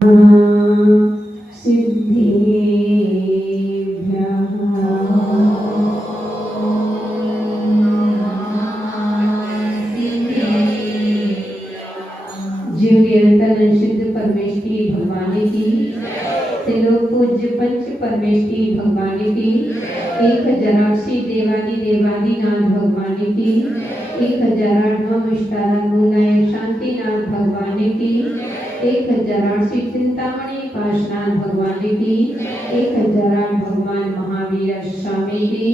जीव निरंतर शुद्ध परमेष्टि भगवान की त्रिलोक पूज्य पंच परमेष्टि भगवान की 1008 देवादि देवादिनाथ भगवान की 1008 विष्टारांगुनायक शांतिनाथ भगवान की 1008 चिंतामणि पाशनाथ भगवान की 1008 भगवान महावीर स्वामी की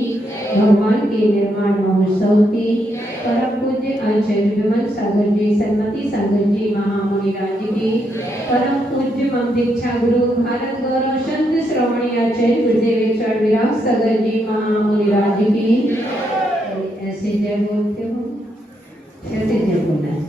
भगवान के निर्माण महोत्सव की परम पूज्य आचार्य विमल सागर जी सन्मति सागर जी महामुनि राज की परम पूज्य मम दीक्षा गुरु भारत गौरव संत श्रोमणी आचार्य गुरुदेव विराट सागर जी महामुनि राज की। ऐसे जय बोलते हो, कैसे जय बोलना चाहिए।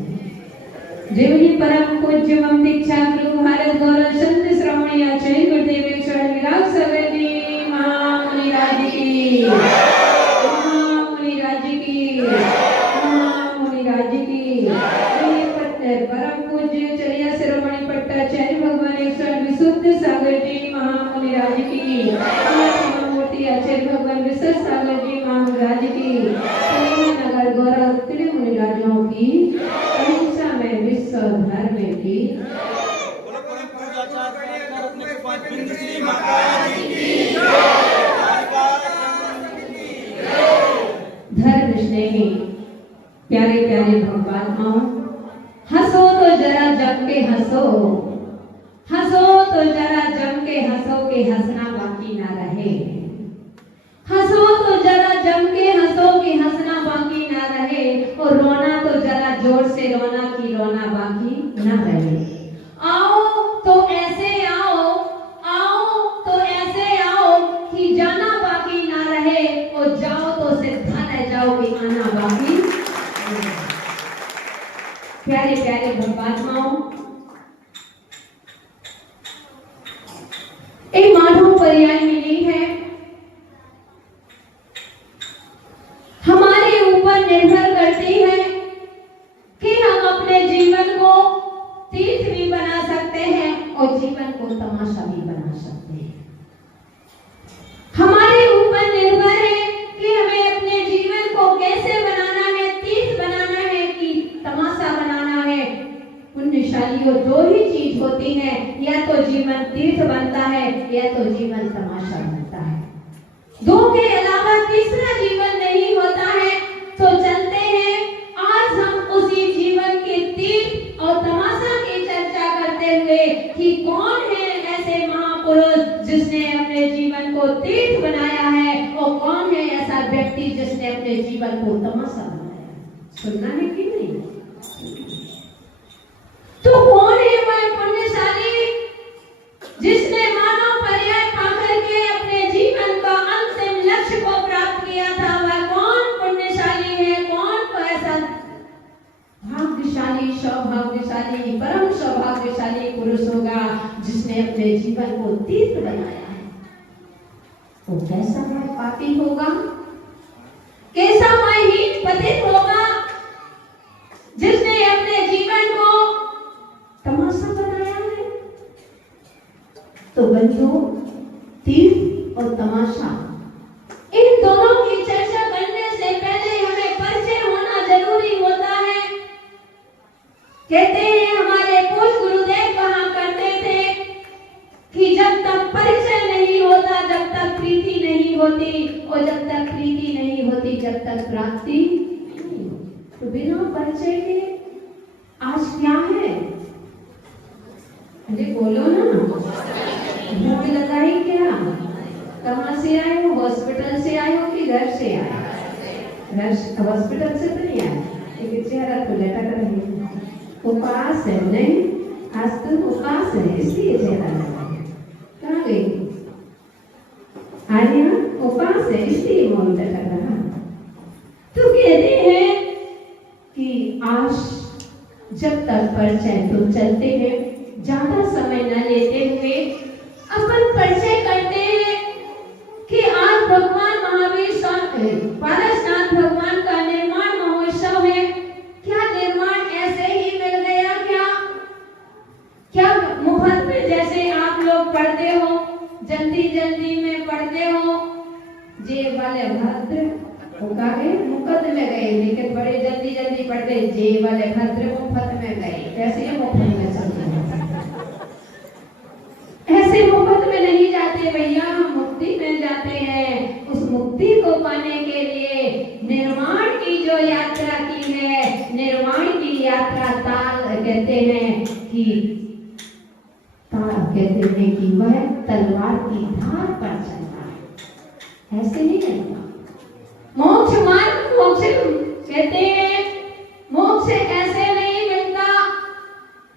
जय बोलिए परम पूज्य मम दीक्षा गुरु भारत गौरव संत श्रोमणी आचार्य गुरुदेव विराट सागर जी महामुनि राज की, महामुनि राज की, महामुनि राज की। परम पूज्य चलिया शिरोमणि पट्टाचार्य भगवान विशुद्ध सागर जी महामुनि राज की, मूर्ति आचार्य भगवान विशुद्ध सागर जी महामुनि राज की, नगर गौरव त्रि मुनि राजों की, अहिंसा में विश्व धर्म की। धर्म स्नेही प्यारे प्यारे भगवात्माओं, हंसो तो जरा जम के हंसो, हंसो तो जरा जम के हंसो के हंसना बाकी ना रहे, हंसो तो जरा जम के हंसो के हंसना बाकी ना रहे, और रोना तो जरा जोर से रोना की रोना बाकी ना रहे। आओ तो ऐसे आओ, आओ तो ऐसे आओ कि जाना बाकी ना रहे, और जाओ तो सिद्धा रह जाओ कि आना बाकी। प्यारे प्यारे भगवात्माओं, एक मानव पर्याय मिली है, हमारे ऊपर निर्भर करती है कि हम अपने जीवन को तीर्थ भी बना सकते हैं और जीवन को तमाशा भी बना सकते हैं। हमारे ऊपर निर्भर है कि हमें अपने जीवन को कैसे बनाना है, तीर्थ बनाना है कि तमाशा बनाना है। पुण्यशाली और दो ही चीज होती है, या तो जीवन तीर्थ बनता है या तो जीवन तमाशा बनता है। दो के अलावा तीसरा जीवन नहीं होता है। तो चलते हैं, आज हम उसी जीवन के तीर्थ और तमाशा की चर्चा करते हुए कि कौन है ऐसे महापुरुष जिसने अपने जीवन को तीर्थ बनाया है, और कौन है ऐसा व्यक्ति जिसने अपने जीवन को तमाशा बनाया। सुनना है कि नहीं? तो कौन है वह पुण्यशाली जिसने मानव पर्याय पाकर के अपने जीवन का अंतिम लक्ष्य को प्राप्त किया था? वह कौन पुण्यशाली है? कौन ऐसा भाग्यशाली, सौभाग्यशाली, परम सौभाग्यशाली पुरुष होगा जिसने अपने जीवन को तीर्थ बनाया है? वो कैसा पापी होगा, कैसा हीन पतित होगा जिसने अपने जीवन को तमाशा बनाया है? तो बंधुओं, तीर्थ और तमाशा, इन दोनों की चर्चा करने से पहले हमें परिचय होना जरूरी होता है। कहते हैं हमारे पूज्य गुरुदेव कहा करते थे कि जब तक परिचय नहीं होता, जब तक प्रीति नहीं होती, और जब तक प्रीति नहीं होती जब तक प्राप्ति नहीं होती। तो बिना परिचय के आज क्या है? अरे बोलो ना, भूख लगाई क्या? कहाँ से आए हो? हॉस्पिटल से आए हो कि घर से आए? हॉस्पिटल से तो नहीं आए, लेकिन चेहरा तो लटक रही है। उपास है नहीं, आज तो उपास है इसलिए चेहरा लगा है। कहाँ गई आर्या? उपास है इसलिए मौन लटक रहा। तो कहते हैं कि आज जब तक परिचय, तो चलते हैं, ज्यादा समय न लेते हुए अपन परिचय करते हैं कि आज भगवान महावीर पारसनाथ भगवान का निर्माण महोत्सव है। क्या निर्माण ऐसे ही मिल गया? क्या क्या मुफ्त में लोग पढ़ते हो, जल्दी जल्दी में पढ़ते हो, जे वाले भद्र गए मुफ्त में गए, लेकिन बड़े जल्दी जल्दी पढ़ते, जे वाले भद्र मुफ्त में गए। कैसे मुफ्त में चलते ऐसे मुफ्त में नहीं जाते भैया, मुक्ति में जाते हैं। उस मुक्ति को पाने के लिए निर्वाण की जो यात्रा की है, निर्वाण की यात्रा ताल कहते हैं कि कहते हैं कि वह तलवार की धार पर चलता है, ऐसे नहीं चलता। मोक्ष मार्ग, मोक्ष कहते हैं मोक्ष ऐसे नहीं मिलता,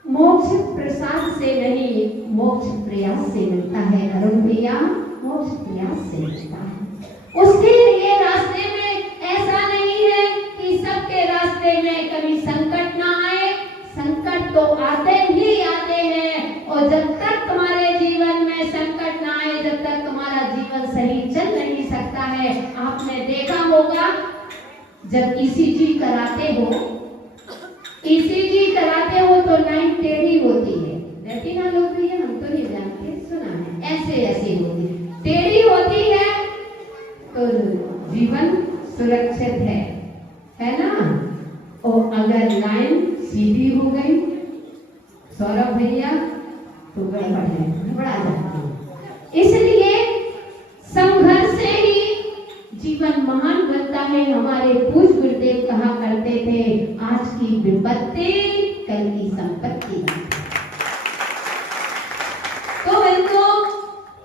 मोक्ष प्रसाद से नहीं, मोक्ष प्रयास से मिलता है। अरुण भैया, मोक्ष प्रयास से मिलता है। उसके लिए रास्ते में ऐसा नहीं है कि सबके रास्ते में कभी संकट ना आए, संकट तो आते ही आते हैं। और जब तक तुम्हारे जीवन में संकट ना आए, जब तक तुम्हारा जीवन सही चल नहीं सकता है। आपने देखा होगा जब ईसीजी कराते हो, ईसीजी कराते हो तो लाइन टेढ़ी होती है, रहती ना लोग भैया, हम तो नहीं जानते, सुना है, ऐसे ऐसे होती है, टेढ़ी होती है तो जीवन सुरक्षित है ना। और अगर लाइन सीधी हो गई सौरभ भैया तो गड़बड़ है, बड़ा जाती है। इसलिए संघर्ष से ही जीवन महान बनता है। हमारे पूज्य गुरुदेव कहा करते थे, आज की विपत्ति कल की संपत्ति। तो इनको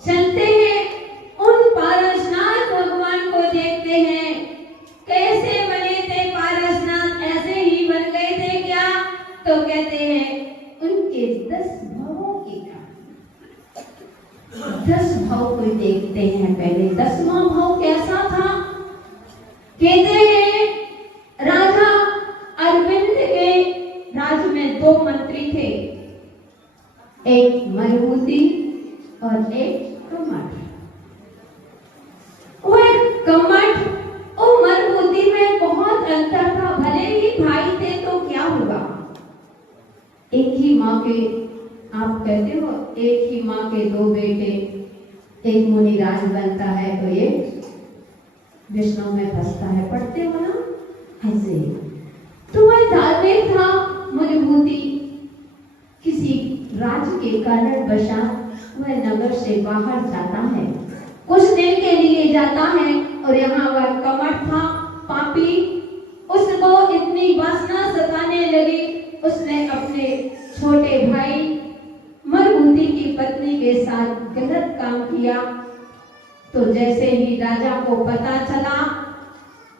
चलते हैं, उन पारसनाथ भगवान को देखते हैं, कैसे बने थे पारसनाथ, ऐसे ही बन गए थे क्या? तो कहते हैं उनके 10 भावों के कारण। 10 भाव को देखते हैं पहले। 10वां भाव कैसा था? कहते हैं राजा अरविंद के राज में 2 मंत्री थे, एक मरुभूति और एक कमठ। वह कमठ और मरुभूति में बहुत अंतर था। भले ही भाई थे तो क्या हुआ, एक ही माँ के, आप कहते हो एक ही माँ के 2 बेटे, एक मुनिराज बनता है तो ये विष्णु में फंसता है, पढ़ते हो ना ऐसे। तो वह धार्मिक था मरुभूति, किसी राज के कारण बशा वह नगर से बाहर जाता है, कुछ दिन के लिए जाता है। और यहाँ वह कमठ था पापी, उसको इतनी वासना सताने लगी, उसने अपने छोटे भाई मरुभूति की पत्नी के साथ गलत काम किया। तो जैसे ही राजा को पता चला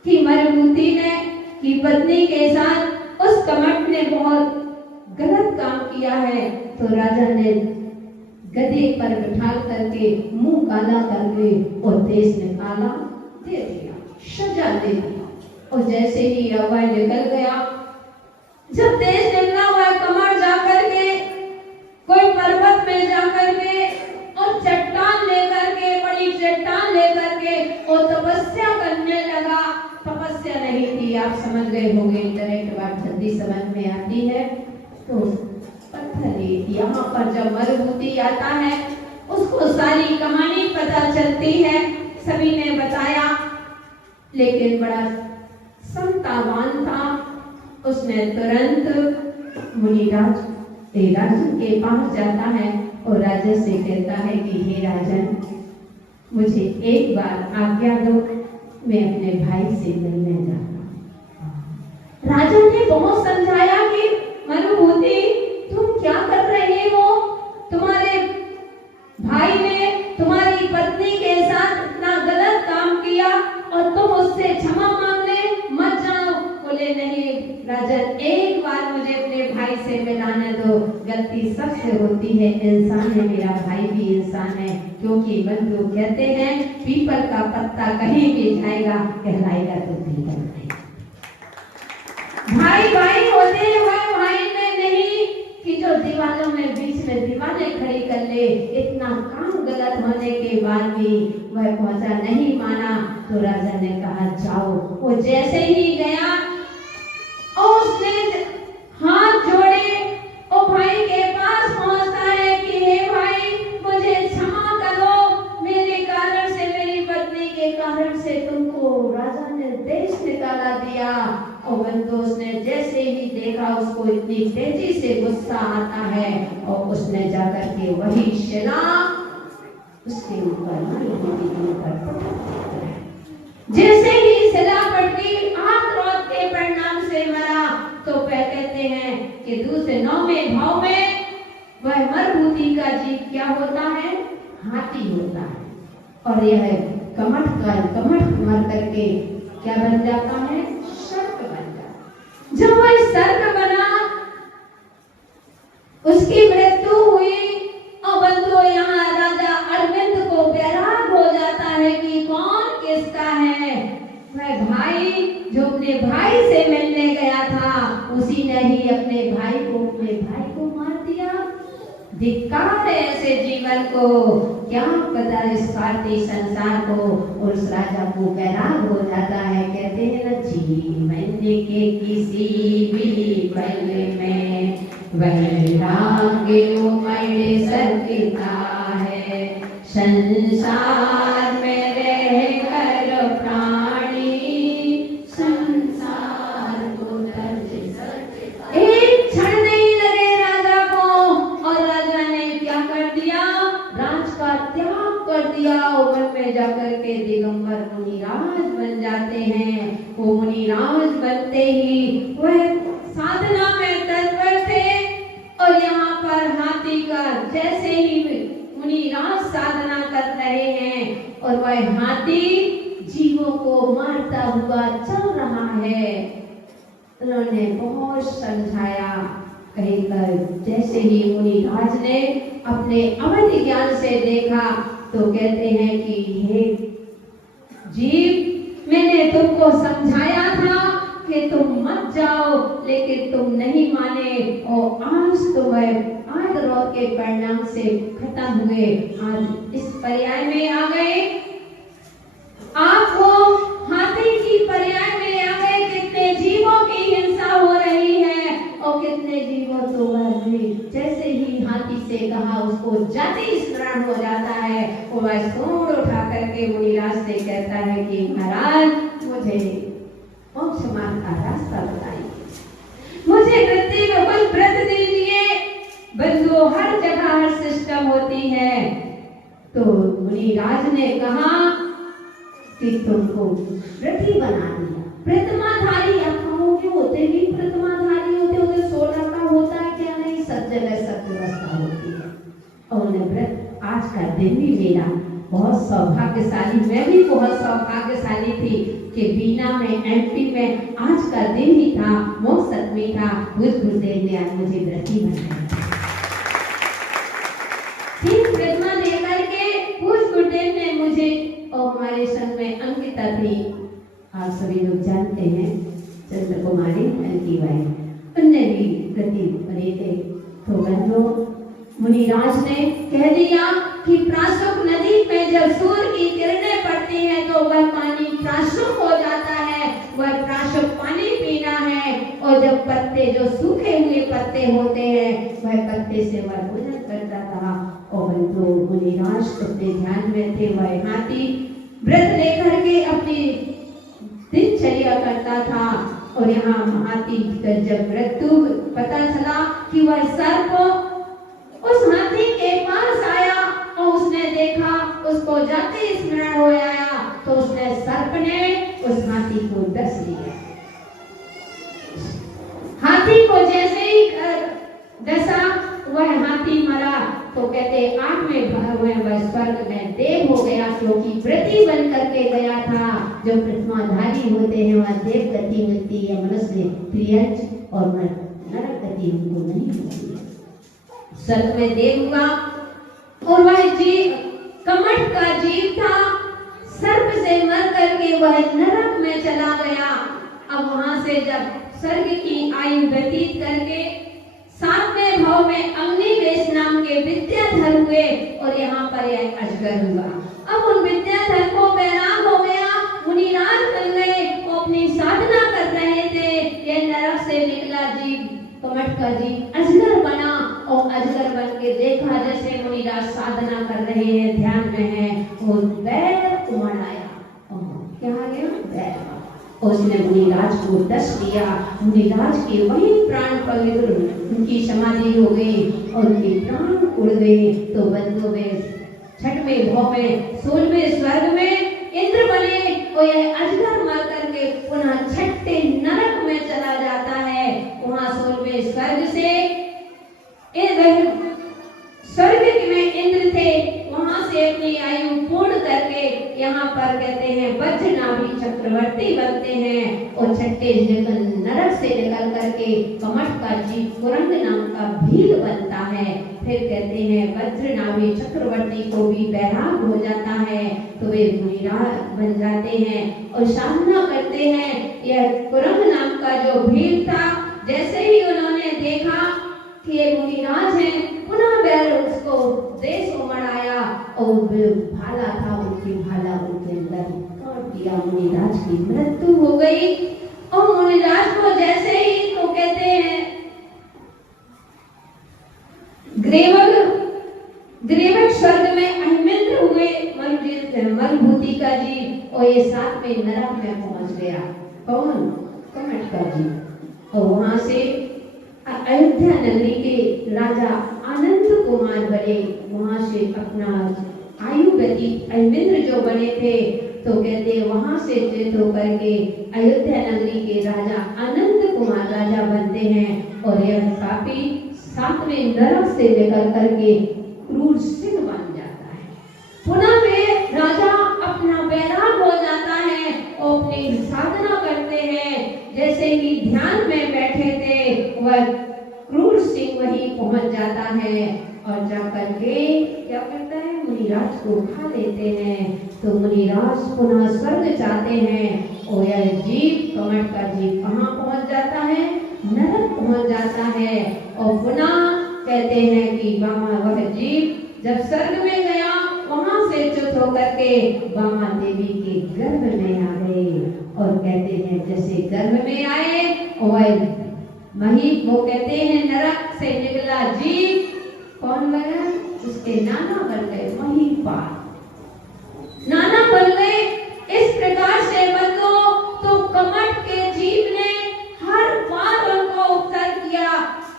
कि मरुभूति ने की पत्नी के साथ उस कमठ ने बहुत गलत काम किया है, तो राजा ने गधे पर बिठा करके मुंह काला करके और देश निकाला दे दिया, सजा दे दिया। और जैसे ही वह निकल गया, जब देश निकला हुआ कमर जाकर के कोई पर्वत में जाकर के और चट्टान लेकर के, बड़ी चट्टान लेकर के और तपस्या करने लगा। तपस्या नहीं थी, आप समझ गए होंगे, डायरेक्ट बात जल्दी समझ में आती है। तो पत्थर यहाँ पर जब मरुभूति आता है, उसको सारी कहानी पता चलती है, सभी ने बताया, लेकिन बड़ा संतावान था। उसने तुरंत मुनिराज राजन के पास जाता है और राजा से कहता है कि हे राजन, मुझे एक बार आज्ञा दो, मैं अपने भाई से मिलने जाता हूँ। राजन ने बहुत समझाया कि मरुभूति तुम क्या कर रहे हो, तुम्हारे भाई ने तुम्हारी पत्नी के साथ इतना गलत काम किया और तुम उससे क्षमा मांगने मत जाओ। बोले नहीं राजन, एक बार मुझे अपने भाई से मिलाने दो, गलती सबसे होती है, इंसान है, मेरा भाई भी इंसान है। क्योंकि बंधु कहते हैं पीपल का पत्ता कहीं भी जाएगा, कहलाएगा तो पीपल नहीं। भाई भाई होते हैं, वह भाई में नहीं कि जो दीवारों में बीच में दीवारें खड़ी कर ले। इतना काम गलत होने के बाद भी वह पहुंचा, नहीं माना। तो राजा ने कहा जाओ। वो जैसे ही गया और उसने हाथ जोड़े और भाई के पास पहुंचता है कि हे भाई, मुझे उतनी तेजी से गुस्सा आता है और उसने जाकर के वही शिला उसके ऊपर मरभूमि के ऊपर पटक देता है। जैसे ही शिला पटकी आग क्रोध के परिणाम से मरा, तो कहते हैं कि दूसरे 9वें भाव में वह मरभूमि का जीव क्या होता है? हाथी होता है। और यह कमठ मर करके क्या बन जाता है? सर्प बन जाता। जब वह सर्प बना, उसकी मृत्यु हुई और बंधु यहाँ राजा अरविंद को वैराग हो जाता है कि कौन किसका है। वह भाई जो अपने भाई से मिलने गया था, उसी ने ही अपने भाई को मार दिया। धिक्कार है ऐसे जीवन को, क्या पता इस स्वार्थी संसार को। उस राजा को वैराग हो जाता है। कहते हैं ना, जीवन के किसी भी पल में वैराग उमड़ सकता है। संसार में रहकर प्राणी संसार को तज सकता। एक क्षण नहीं लगे राजा को, और राजा ने क्या कर दिया? राज का त्याग कर दिया और वन में जाकर के दिगंबर मुनिराज बन जाते हैं। वो मुनिराज बनते ही वह साधना में तत्पर थे, और यहाँ पर हाथी का जैसे ही मुनिराज साधना कर रहे हैं और वह हाथी जीवों को मारता हुआ चल रहा है। उन्होंने बहुत समझाया कहकर, जैसे ही मुनिराज ने अपने अवैध ज्ञान से देखा, तो कहते हैं कि हे जीव, मैंने तुमको समझाया था कि तुम मत जाओ, लेकिन तुम नहीं माने और आज तुम्हें आग रोग के परिणाम से खत्म हुए। आज इस पर्याय में आ गए, आपको हाथी की पर्याय में आ गए। कितने जीवों की हिंसा हो रही है और कितने जीवों तो जैसे ही हाथी से कहा, उसको जाति स्मरण हो जाता है। वो वह सूंड उठा करके मुनिराज से कहता है कि महाराज, मुझे मोक्ष मार्ग का रास्ता बताइए, मुझे वृत्ति में कुछ व्रत दीजिए। बंधुओं, हर जगह हर सिस्टम होती है। तो मुनिराज ने कहा कि तुमको व्रती बना दिया। प्रतिमाधारी आप कहोगे, होते भी प्रतिमाधारी होते 16 का होता है क्या? नहीं, सब जगह सब व्यवस्था होती है। और व्रत आज का दिन भी मेरा बहुत सौभाग्यशाली, मैं भी बहुत सौभाग्यशाली थी कि बीना में एमपी में आज का दिन ही था, मोक्ष सतमी था। गुरुदेव ने आज मुझे व्रती बनाया। ठीक प्रतिमा लेकर के गुरुदेव ने मुझे और हमारे संग में अंकिता थी, आप सभी लोग जानते हैं, चंद्र कुमारी की बाई, उनने भी व्रती बने थे। तो बंधु, मुनिराज ने कह दिया कि प्राशुक नदी में जब सूर्य की किरणें पड़ती हैं तो वह पानी प्राशुक हो जाता है, वह प्राशुक पानी पीना है। और जब पत्ते, जो सूखे हुए पत्ते होते हैं, वह पत्ते से वह भोजन करता था। और बंधु, मुनिराज अपने ध्यान में थे। वह हाथी व्रत लेकर के अपनी दिनचर्या करता था। और यहाँ हाथी का जब मृत्यु पता चला कि वह सर्प उस हाथी के पास आया और उसने देखा, उसको जाते स्मरण हो आया, तो उसने सर्प ने उस हाथी को डस लिया। हाथी को जैसे ही डसा, वह हाथी मरा। तो कहते 8वें भाव में वह स्वर्ग में देव हो गया, क्योंकि व्रती बन करके गया था। जो प्रतिमाधारी होते हैं वह देव गति मिलती है, मनुष्य प्रियज और नरक गति उनको नहीं मिलती है। स्वर्ग में देव हुआ और वह जीव कमठ का जीव था, सर्प से मर करके वह नरक में चला गया। अब वहां से जब स्वर्ग की आयु व्यतीत करके 7वें भाव में अग्निवेश नाम के विद्याधर हुए और यहाँ पर यह अजगर हुआ। अब उन विद्याधर को वैराग हो गया, मुनिराज बन गए, वो अपनी साधना कर रहे थे। यह नरक से निकला जीव, कमठ का जीव अजगर बना और अजगर बन के देखा जैसे मुनिराज साधना कर रहे हैं, ध्यान में है, वो बैर उमड़ आया। क्या आ गया? बैर। उस उसने मुनिराज को दस लिया। मुनिराज के वही प्राण पवित्र, उनकी समाधि हो गई और उनके प्राण उड़ गए। तो बंधु में 6वें भाव में 16वें स्वर्ग में इंद्र बने और यह अजगर मर करके पुनः 6ठे नरक में चला जाता है। वहां 16वें स्वर्ग से स्वर्ग में इंद्र थे, वहां से अपनी आयु पूर्ण करके यहाँ पर कहते हैं वज्रनाभि चक्रवर्ती बनते हैं और 6ठे नरक से निकल करके कमठ का जीव कुरंग नाम का भील बनता है। फिर कहते हैं वज्रनाभि चक्रवर्ती को भी वैराग हो जाता है तो वे मुनिराज बन जाते हैं और साधना करते हैं। यह कुरंग नाम का जो भील था, जैसे ही उन्होंने देखा कि ये मुनिराज है, पुनः बैल उसको देश उमड़ आया और भाला था, उनकी भाला उनके अंदर काट दिया। मुनिराज की मृत्यु हो गई और मुनिराज को जैसे ही तो कहते हैं ग्रेवक स्वर्ग में अहिमिंद्र हुए मरुभूति का जीव और ये 7वें नरक में पहुंच गया। कौन? कमठ का जीव। और वहां से अयोध्या नगरी के राजा आनंद कुमार बने। वहां से अपना आयु व्यतीत अहिमिंद्र जो बने थे तो कहते वहां से चित होकर के अयोध्या नगरी के राजा आनंद कुमार राजा बनते हैं और यह पापी 7वें नरक से निकल करके क्रूर सिंह बन जाता है। पुनः वे राजा अपना वैराग हो जाता है और अपनी साधना करते हैं। जैसे ही ध्यान में बैठे थे वह क्रूर सिंह वहीं पहुंच जाता है और जाकर के क्या करता है, मुनिराज को खा लेते हैं। तो मुनिराज पुनः स्वर्ग जाते हैं और यह जीव कमठ का जीव कहाँ पहुंच जाता है? नरक पहुंच जाता है। और पुनः कहते हैं कि वह जीव जब स्वर्ग में गया वहां से च्युत होकर के बामा देवी के गर्भ में आ गए और कहते हैं जैसे गर्भ में आए और मही वो कहते हैं नरक से निकला जीव कौन बना? उसके नाना बन गए, महीपाल नाना बन गए। इस प्रकार से बंधु तो कमठ के जीव ने हर बार उनको उपचार किया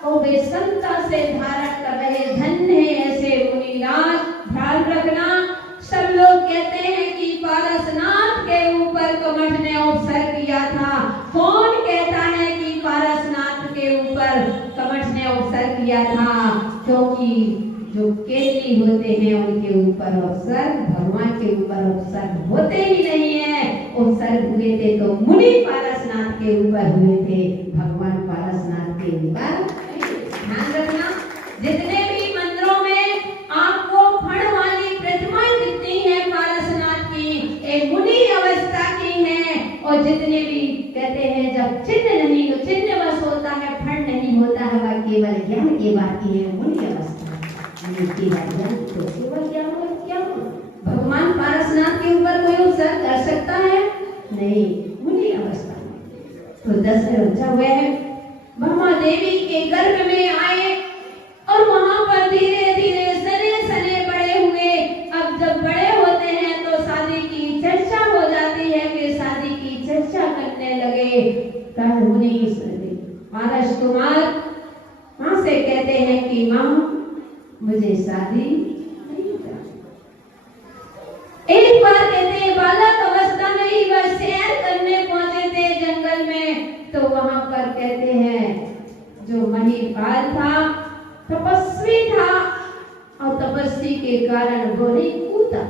और वे संता से धारण कर रहे। धन्य है ऐसे मुनिराज। ध्यान रखना, सब लोग कहते हैं कि पारसनाथ के ऊपर कमठ ने उपसर्ग किया था। कौन कहता है कि पारसनाथ के ऊपर कमठ ने उपसर्ग किया था? क्योंकि जो केली होते हैं उनके ऊपर उपसर्ग, भगवान के ऊपर उपसर्ग होते ही नहीं है। उपसर्ग हुए थे तो मुनि पारसनाथ के ऊपर हुए थे, भगवान पारसनाथ के ऊपर। ध्यान रखना, जितने भी मंदिरों में आपको फण वाली प्रतिमाएं दिखती हैं पारसनाथ की, एक मुनि अवस्था की है। और जितने भी कहते हैं जब चिन्ह नहीं हो, चिन्ह बस होता है, फण नहीं होता है, वह केवल ज्ञान की बात की है। मुनि अवस्था की ज्ञान तो केवल क्या हो, क्या हो? भगवान पारसनाथ के ऊपर कोई उपसर्ग कर सकता है? नहीं, मुनि अवस्था में। तो 10 जब वह ब्रह्मा देवी के गर्भ में आए और वहां पर धीरे धीरे सने सने बड़े हुए। अब जब बड़े होते हैं तो शादी की चर्चा हो जाती है कि शादी की चर्चा करने लगे। तब मुनि पारस कुमार मां से कहते हैं कि मां मुझे शादी नहीं करनी। एक बार कहते हैं बालक अवस्था में ही वह सैर करने पहुंचे थे जंगल में, तो वहां पर कहते हैं जो महीपाल था तपस्वी था और तपस्वी के कारण वो नहीं कूदा,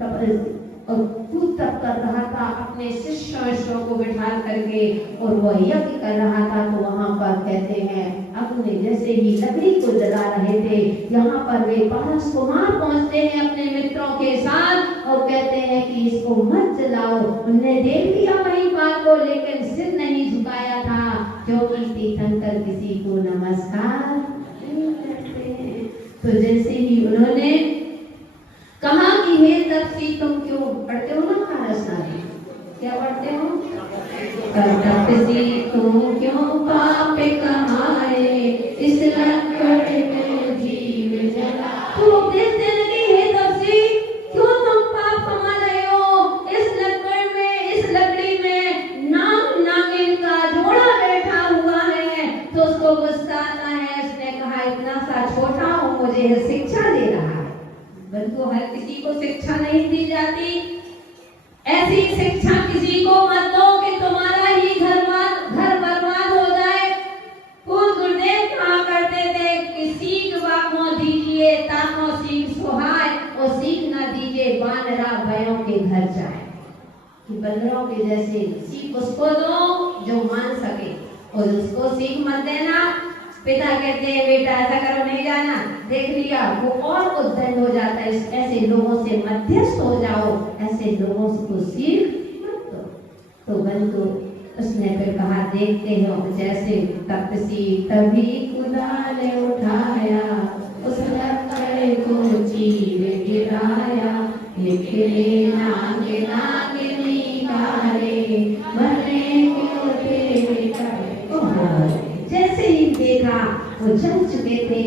तपस्वी और कूतक कर रहा था अपने शिष्यों को बिठा करके और वह यज्ञ कर रहा था। तो वहां पर कहते हैं अपने जैसे ही लकड़ी को जला रहे थे, यहाँ पर वे पारस कुमार पहुंचते हैं अपने मित्रों के साथ और कहते हैं कि इसको मत जलाओ। उन्होंने देख लिया महीपाल को, लेकिन सिर नहीं झुकाया था क्योंकि तीर्थंकर किसी को नमस्कार नहीं करते हैं। तो जैसे ही उन्होंने कहा कि हे तपसी तुम क्यों पढ़ते हो ना पारसनाथ, क्या पढ़ते हो? तपसी तुम क्यों पाप कमाए इस लंकड़ में जीव जला। तो उपदेश देने की हे तपसी क्यों तुम पाप कमा रहे हो इस लंकड़ में, इस लकड़ी में? ना शिक्षा दे रहा है। बंधु, हर किसी को शिक्षा नहीं दी जाती। ऐसी शिक्षा किसी को मत दो कि तुम्हारा ही घर बर्बाद हो जाए। पूज्य गुरुदेव कहा करते थे कि सीख वाको दीजिए ताको सीख सुहाए, और सीख ना दीजिए बानरा भयों के घर जाए। कि बंदरों के जैसे सीख उसको दो जो मान सके, और उसको सीख मत देना। पिता कहते हैं बेटा ऐसा करो, नहीं जाना, देख लिया वो और उद्दंड हो जाता है। ऐसे लोगों से मध्यस्थ हो जाओ, ऐसे लोगों को सीख मत दो। तो बंधु, उसने फिर कहा देखते हो जैसे तपसी तभी खुदा ने उठाया, उस लकड़े को चीर गिराया, निकले नागे नागे निकाले, मरने को तेरे जैसे ही देखा वो जल चुके थे,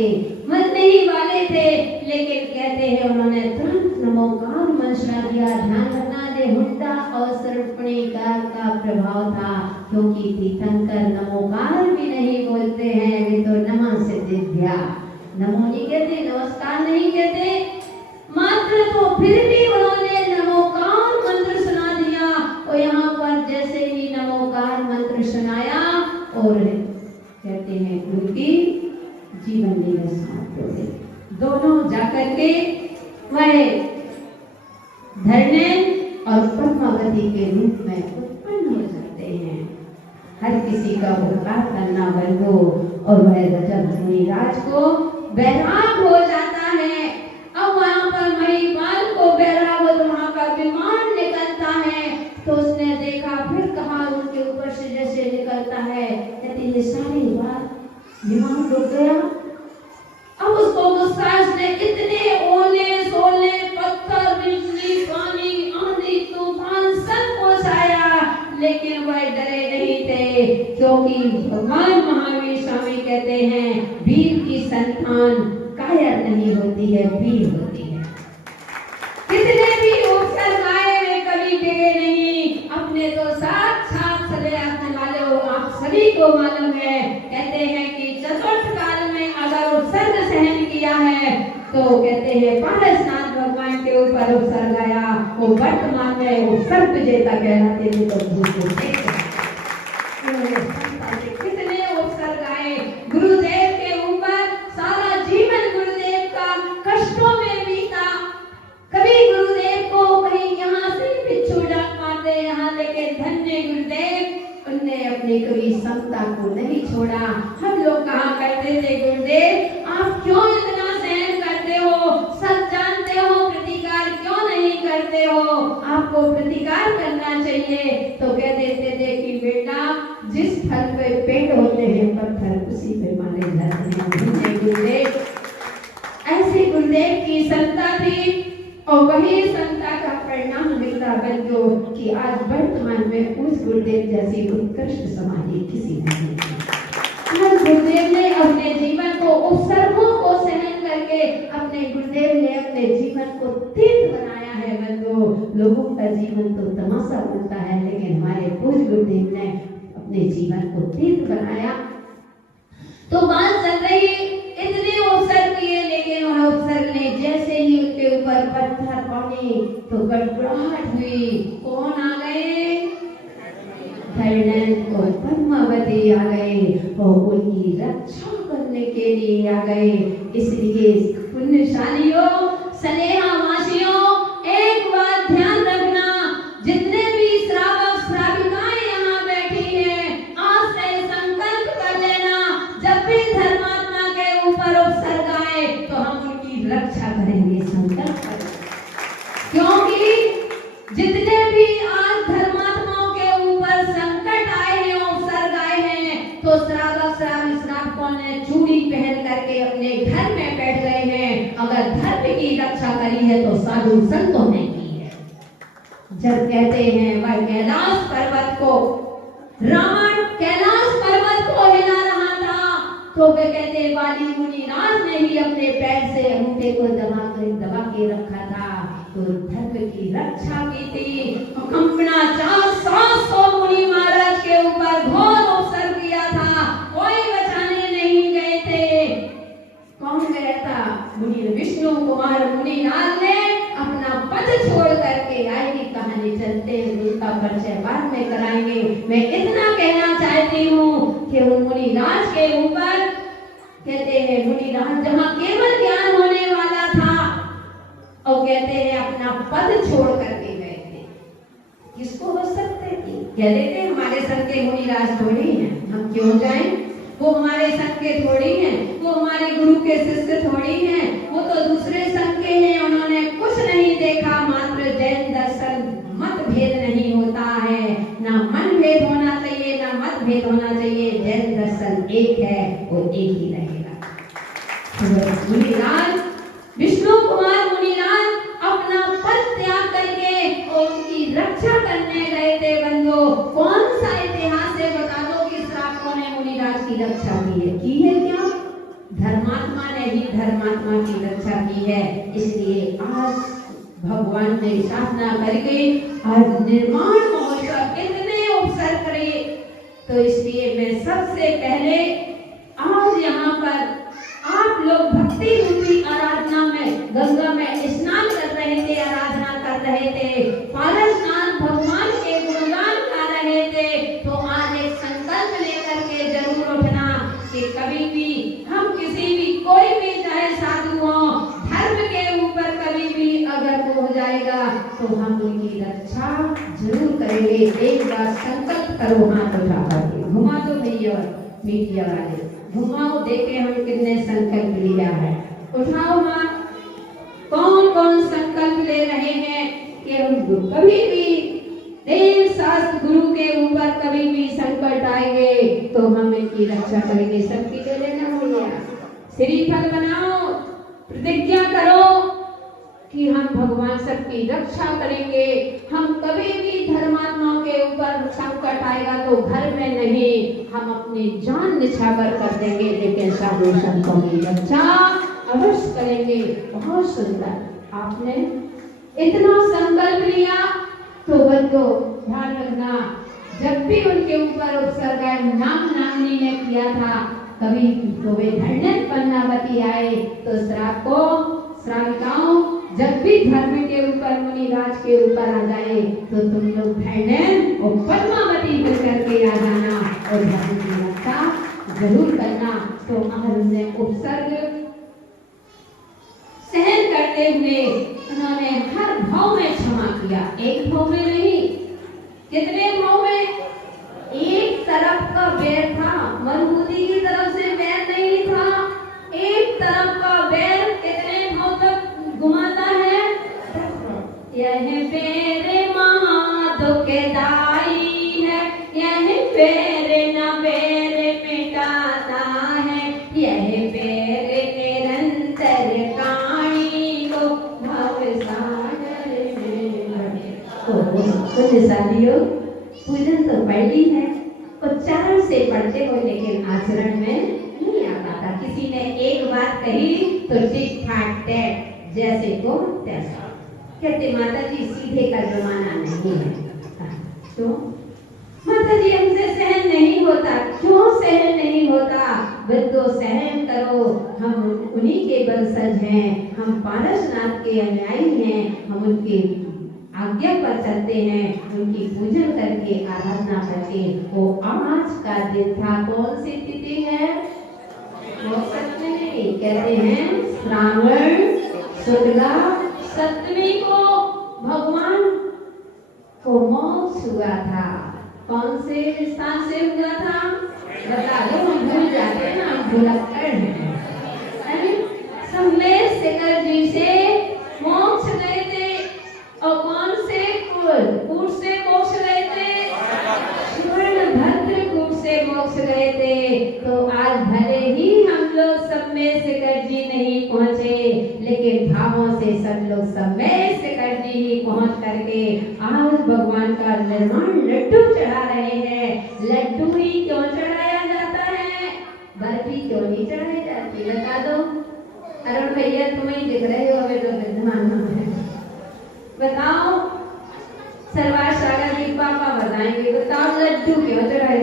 मरने ही वाले थे, लेकिन कहते हैं उन्होंने तुरंत नमोकार मंशा दिया। ध्यान रखना ये हुड्डा और सर्वपणिकार का प्रभाव था, क्योंकि तीर्थंकर नमोकार भी नहीं बोलते हैं, वे तो नमः सिद्धिया, नमो नहीं कहते, नमस्कार नहीं कहते, मात्र तो फिर भी उन्होंने नमोकार मंत्र सुना दिया। और यहाँ पर जैसे ही नमोकार मंत्र सुनाया और कहते हैं उनकी जीवन लीला समाप्त हो गई। दोनों जाकर के वह धरणेन और पद्मावती के रूप में उत्पन्न हो जाते हैं। हर किसी का उपकार करना बंधु, और वह जब मुनिराज को बैराग हो जाता है। अब वहाँ पर महिपाल को बैराग हो तो वहाँ का विमान निकलता है, तो उसने देखा, फिर कहा उनके ऊपर से जैसे निकलता है, कहती ये सारी बात विमान रुक गया। अब उसको गुस्सा, उसने इतने ओले सोले पत्थर बिजली पानी आंधी तूफान सब कुछ आया, लेकिन वह डरे नहीं थे, क्योंकि भगवान महावीर स्वामी कहते हैं वीर की संतान कायर नहीं होती है, वीर होती है। कितने भी अवसर आए वे कभी डिगे नहीं, अपने तो साक्षात सदैव आने वाले हो, आप सभी को मालूम है। कहते हैं कि चतुर्थ काल में अगर उत्सर्ग सहन किया है, तो कहते हैं पारसनाथ भगवान के ऊपर उत्सर्ग आया, वो वर्तमान में उत्सर्ग विजेता कहलाते थे। तो कितने उत्सर्ग आए गुरुदेव के ऊपर, सारा जीवन गुरुदेव का कष्टों में बीता। कभी गुरुदेव को कहीं यहाँ से बिच्छू डाक मारते यहाँ, लेकिन धन्य गुरुदेव, उनने अपनी कभी समता को नहीं छोड़ा। हम लोग कहा करते थे गुरुदेव आप क्यों इतना सहन करते हो, सब जानते हो, प्रतिकार क्यों नहीं करते हो, आपको प्रतिकार करना चाहिए। तो कह देते थे कि बेटा जिस फल पे पेड़ होते हैं पत्थर उसी पे मारे जाते हैं। गुरुदेव, ऐसे गुरुदेव की समता थी, और वही समता का परिणाम मिलता बंधु कि आज वर्तमान में उस गुरुदेव जैसी उत्कृष्ट समाधि किसी ने नहीं की। आज गुरुदेव ने अपने जीवन को उपसर्गों को सहन करके, अपने गुरुदेव ने अपने जीवन को तीर्थ बनाया है बंधु। लोगों का जीवन तो तमाशा बनता है, लेकिन हमारे पूज्य गुरुदेव ने अपने जीवन को तीर्थ बनाया। तो बात चल रही, इतने उपसर्ग किए, लेकिन वह उपसर्ग ने जैसे ही उनके ऊपर पत्थर पड़े तो गड़बड़ाहट हुई। कौन आ गए? धरणेन और पद्मावती आ गए, और उनकी रक्षा करने के लिए आ गए। इसलिए पुण्यशालियों, स्नेहवासियों, एक बात ध्यान रखना, जितने भी श्रावक श्राविकाएं यहाँ बैठी हैं, आज से संकल्प कर लेना, जब भी धर्मात्मा के ऊपर उपसर्ग आए तो हम उनकी रक्षा करेंगे। संकल्प करें, क्योंकि जितने भी आज धर्मात्माओं के ऊपर संकट आए हैं, उपसर्ग आए हैं, तो श्रावक श्राविकों ने चूड़ी पहन करके अपने घर में बैठ गए हैं। अगर धर्म की रक्षा करी है तो साधु संतों ने की है। जब कहते हैं वह कैलाश पर्वत को, रावण कैलाश पर्वत को हिला रहा था, तो वे कहते वाली मुनिराज ने ही अपने पैर से अंगूठे को दबा के रखा था, तो धर्म की रक्षा की थी। कंपना 400 मुनि महाराज के ऊपर घोर उपसर्ग किया था, कोई बचाने नहीं गए थे। कौन गया था? मुनि विष्णु विष्णु कुमार मुनिलाल ने अपना पद छोड़ करके आएगी कहानी चलते हैं, उनका परिचय बाद में कराएंगे। मैं इतना कहना चाहती हूँ कि उन मुनिराज के ऊपर कहते हैं, मुनिराज जहाँ केवल ज्ञान होने वाला था और कहते हैं अपना पद छोड़ करके गए थे। किसको हो सकते थे? कह देते हमारे संग के मुनिराज थोड़ी हैं, हम क्यों जाएं? वो हमारे संग के थोड़ी हैं, वो हमारे गुरु के शिष्य थोड़ी हैं, वो तो दूसरे संग के हैं, उन्होंने कुछ नहीं देखा। मात्र जैन दर्शन मतभेद नहीं होता है, ना मन भेद होना चाहिए ना मतभेद होना चाहिए। जैन दर्शन एक है, वो एक ही रहेगा। मुनिलाल विष्णु कुमार मुनिलाल अपना पद त्याग करके और उनकी रक्षा करने गए थे। बंधु, कौन सा इतिहास है बता दो कि श्रावकों ने मुनिराज की रक्षा की है क्या? धर्मात्मा ने ही धर्मात्मा की रक्षा की है। इसलिए आज भगवान ने साधना करके आज निर्माण महोत्सव कितने अवसर करे, तो इसलिए मैं सबसे पहले आज यहाँ पर आप लोग भक्ति रूपी आराधना में गंगा में स्नान कर रहे थे, आराधना कर रहे थे, पारसनाथ भगवान के गुणगान गा रहे थे। तो आज एक संकल्प लेकर के जरूर उठना कि कभी भी हम किसी भी कोई भी चाहे साधु हो, धर्म के ऊपर कभी भी अगर वो हो जाएगा तो हम उनकी रक्षा जरूर करेंगे। एक बार संकल्प करो, हाथ उठा करके घुमा दो भैया मीडिया वाले, घुमाओ, देखे हम कितने संकल्प लिया है। उठाओ हाथ, कौन कौन संकल्प ले रहे हैं कि हम कभी भी देव शास्त्र गुरु के ऊपर कभी भी संकट आएंगे तो हम इनकी रक्षा करेंगे। सबकी ले लेना हो गया, श्रीफल बनाओ, प्रतिज्ञा करो कि हम भगवान सबकी रक्षा करेंगे। हम कभी भी धर्मात्मा के ऊपर संकट आएगा तो घर में नहीं, हम अपनी जान निछावर कर देंगे, लेकिन साधु संतों की रक्षा अवश्य करेंगे। बहुत सुंदर, आपने इतना संकल्प लिया तो बंधु ध्यान रखना, जब भी उनके ऊपर उत्सर्ग नामनी ने किया था, कभी तो वे धन्य पन्नावती आए तो श्राविकाओं जब भी धर्म के ऊपर मुनिराज के ऊपर आ जाए तो तुम लोग बहनें और पद्मावती मिलकर के आ जाना और धर्म की रक्षा जरूर करना। तो आज ने उपसर्ग सहन करते हुए उन्होंने हर भाव में क्षमा किया, एक भाव में नहीं, कितने भाव में? एक तरफ का बैर था, मरुभूमि की तरफ से बैर नहीं था, एक तरफ का बैर कितने भाव तक घुमाता है? यह बैर महादुखदाई है, यह बैर न बैर मिटाता है, यह बैर निरंतर काणी को भवसागर में। कुछ साथियों, पूजन तो पढ़ी है, उच्चारण से पढ़ते हो लेकिन आचरण में नहीं आता था। किसी ने एक बात कही तो ठीक ठाक जैसे को तैसा। कहते माता जी सीधे का जमाना नहीं है। तो माता जी हमसे सहन नहीं होता, क्यों सहन नहीं होता? बंदो सहन करो, हम उन्हीं के वंशज हैं, हम पारसनाथ के अनुयायी हैं, हम उनकी आज्ञा पर चलते हैं, उनकी पूजन करके आराधना करके। वो आज का दिन था, कौन सी तिथि है? वो सप्तमी, कहते हैं श्रावण शुक्ला सप्तमी को भगवान को मोक्ष हुआ था। कौन से स्थान से हुआ था? बता दो, हम भूल जाते हैं ना, भुलक्कड़ हैं। सम्मेद शेखर जी से मोक्ष गए थे, और कौन से कूट से मोक्ष गए थे? स्वर्ण कूट से मोक्ष गए थे। तो आज भले ही हम लोग सम्मेद शेखर जी नहीं पहुँचे, लेकिन भावों से सब लोग सम्मेद शेखर जी ही पहुँच करके आज भगवान का निर्माण लड्डू चढ़ा रहे हैं। लड्डू ही क्यों चढ़ाया जाता है? बर्फी क्यों नहीं चढ़ाई जाती? बता दो। अरुण भैया तुम्हें दिख रहे हो, अभी तो विद्वान है, बताओ। सरवार सागर जी पापा बताएंगे, बताओ लड्डू क्यों चढ़ाए?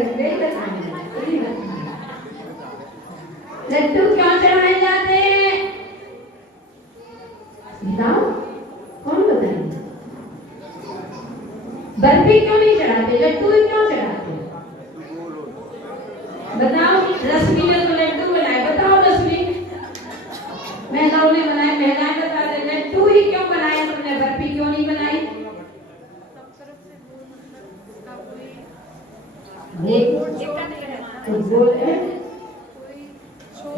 लड्डू क्यों चढ़ाए जाते हैं? बताओ, कौन बताएगा? बर्फी क्यों नहीं चढ़ाते, लड्डू क्यों चढ़ाते? बताओ। रश्मि ने तो लड्डू बनाए, बताओ रश्मि, महिलाओं ने बनाए, महिलाएं बता दे लड्डू ही क्यों बनाए तुमने, बर्फी क्यों नहीं बनाई? बोल है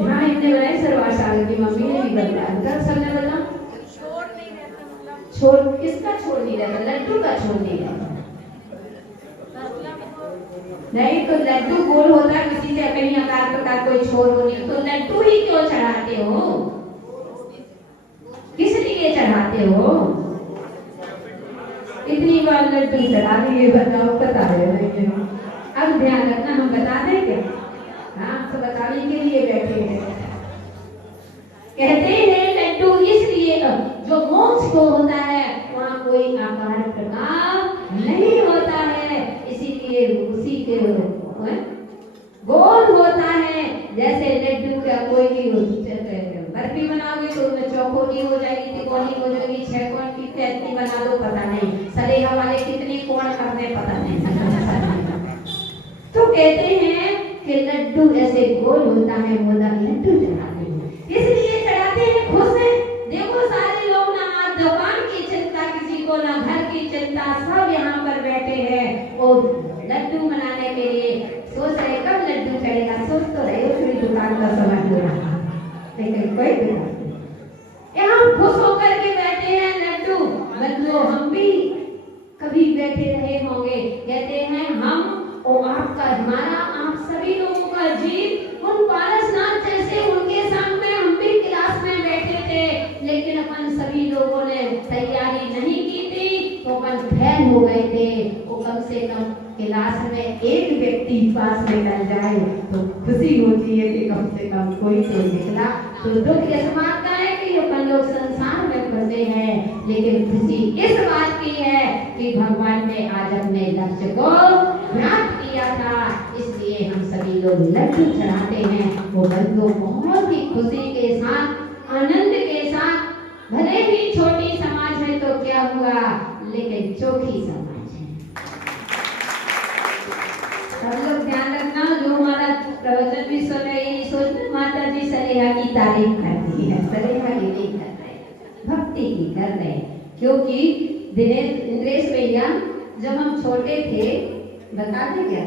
हाँ, इनने बनाई, सर्वाशाल की मम्मी ने भी बताया, सबने बता छोड़, किसका छोड़ नहीं रहता, लड्डू का छोड़ नहीं रहता। नहीं तो लड्डू गोल होता है, किसी से कहीं आकार प्रकार कोई छोड़ हो नहीं, तो लड्डू ही क्यों चढ़ाते हो, किस लिए चढ़ाते हो? इतनी बार लड्डू चढ़ा दिए, बताओ, बता रहे हो। अब ध्यान रखना, हम बता दें क्या? हाँ, तो बताने के लिए बैठे हैं। कहते हैं लड्डू इसलिए, जो मोक्ष को होता है वहाँ कोई आकार प्रकार नहीं होता है, इसीलिए उसी के गोल होता है। जैसे लड्डू का कोई भी बर्फी बनाओगे तो उसमें चौकोनी हो जाएगी, तिकोनी हो जाएगी, छह कोण की कितनी बना दो पता नहीं, सलेहा वाले कितने कोण करने पता नहीं। तो कहते हैं कि लड्डू ऐसे गोल होता है, मोदा लड्डू चढ़ाते हैं, इसलिए चढ़ाते हैं, खुश है। देखो सारे लोग ना आज दुकान की चिंता, किसी को ना घर की चिंता, सब यहाँ पर बैठे हैं और लड्डू मनाने के लिए सोच रहे कब लड्डू चढ़ेगा, सोच तो रहे हो थोड़ी दुकान का समय हो रहा, लेकिन कोई दुकान नहीं। यहाँ खुश होकर के बैठे हैं लड्डू, मतलब हम भी कभी बैठे रहे होंगे। कहते हैं हम और आपका, हमारा, आप सभी लोगों का जीव उन पारसनाथ जैसे, उनके सामने हम भी क्लास में बैठे थे, लेकिन अपन सभी लोगों ने तैयारी नहीं की थी, तो अपन फेल हो गए थे। वो कम से कम क्लास में एक व्यक्ति पास निकल जाए तो खुशी होती है कि कम से कम कोई तो निकला। तो दुख इस बात का है कि अपन लोग संसार में फंसे हैं, लेकिन खुशी इस बात की है कि भगवान ने आज अपने लक्ष्य को प्राप्त किया था, इसलिए हम सभी लोग लड्डू चढ़ाते हैं। वो बंधु बहुत ही खुशी के साथ, आनंद के साथ, भले ही छोटी समाज है तो क्या हुआ, लेकिन चोखी समाज है। सब लोग ध्यान रखना, जो हमारा प्रवचन भी सुन रहे हैं, सोचना माता जी सलेहा की तारीफ करती है, सलेहा की नहीं कर रहे, भक्ति की कर रहे, क्योंकि दिनेश इंद्रेश भैया जब हम छोटे थे, बता दे क्या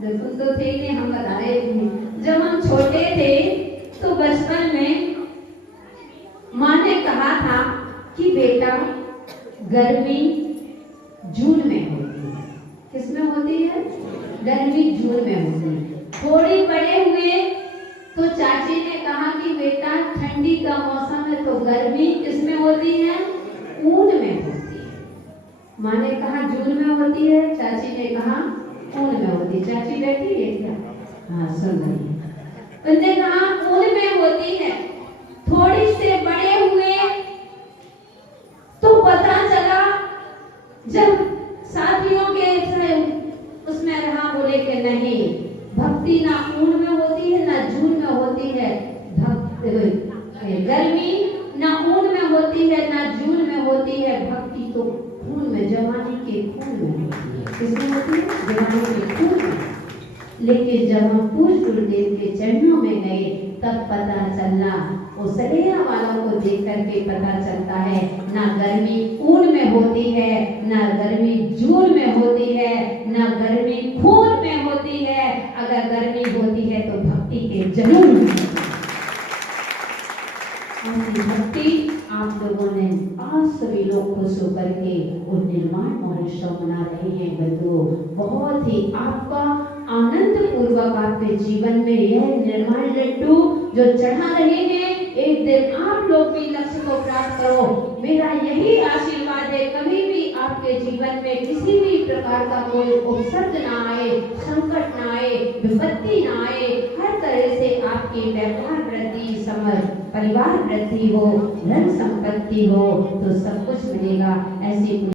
जब तुम तो थे नहीं, हम बता रहे थे, जब हम छोटे थे तो बचपन में माँ ने कहा था कि बेटा गर्मी जून में होती है, किसमें होती है, गर्मी जून में होती है। थोड़ी बड़े हुए तो चाची ने कहा कि बेटा ठंडी का मौसम है तो गर्मी किसमें होती है, ऊन में होती है। माँ ने कहा जून में होती है, चाची ने कहा ऊन में होती है। चाची बैठी है क्या? हाँ, सुन रही है। उन्होंने कहा ऊन में होती है। थोड़ी से बड़े हुए तो पता चला, जब साथियों के उसमें रहा, बोले कि नहीं, भक्ति ना ऊन में होती है ना जून में होती है, गर्मी ना ऊन में होती है ना जून में होती है, भक्ति तो खून में, जवानी के खून में होती है। किसमें होती है? जवानी के खून में। लेकिन जब हम पूज्य गुरुदेव के चरणों में गए तब पता चला, वो सलेहा वालों को देख करके पता चलता है, ना गर्मी ऊन में होती है, ना गर्मी जून में होती है, ना गर्मी खून में होती है। अगर गर्मी होती है तो भक्ति के जनून में होती है। भक्ति आप लोगों ने आज सभी लोग खुश होकर के वो निर्माण महोत्सव मना रहे हैं बंधुओं, बहुत ही आपका आनंद पूर्वक आपके जीवन में यह निर्माण लड्डू जो चढ़ा रहे हैं, एक दिन आप लोग भी लक्ष्य को प्राप्त करो। मेरा यही आशीर्वाद है, कभी भी आपके जीवन में किसी भी प्रकार का कोई उपसर्ग ना आए, संकट ना आए, विपत्ति ना आए, हर तरह से आपकी व्यापार वृद्धि, परिवार वृद्धि हो, धन संपत्ति हो, तो सब कुछ मिलेगा। ऐसी